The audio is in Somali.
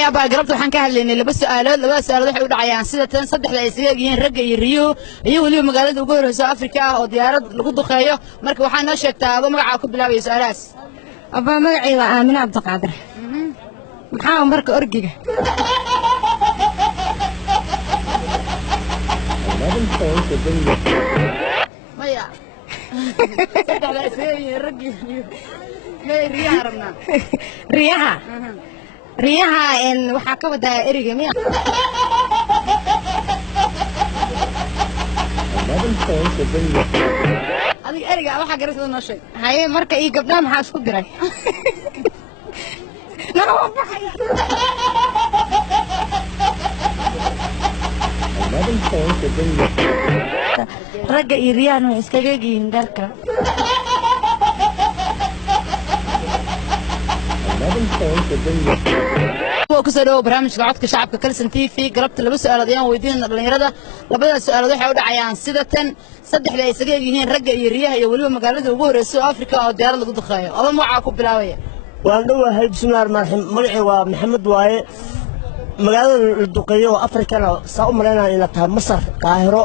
هيا بقى قربت وحن كهلين اللي بس سؤال waxay u dhacayaan sida tan saddexda ay isaga yihiin ragga iyo riyo iyo waliba magaalada ugu horeysa Afrika oo diyaarad lagu duqeeyo marka waxaan noo sheegtaa aba magaca ku bilaabay su'aalaas aba magacayga Aamina Abdiqaadir maxaa marka orgiga maya saddexda ay isaga yihiin ragga iyo riyaha rabnaa riyaha waxaa ka wadaa eriga miya adiga eriga waxa garasada noo sheeg haye marka ii gabdhaha maxaa isku diray ragga iyo riyahan way iskaga yihiin dharka kusoo dhawo barnaamijka codka shacabka Kalson TV galabta laba su'aalood ayaan weydiinayna dhalinyarada labada su'aalood waxay u dhacayaan sida tan saddexda ay isaga yihiin ragga iyo riyaha iyo waliba magaalada ugu horeysa Afrika oo diyaarad lagu duqeeyo aba magaca ku bilaabaya waan dhawahay bismillaahir rahmaanir rahiim magacayga waa Maxamed waaye magaalada la duqeeyo Afrikana saa u maleynaa in tahay Masar Qaahiro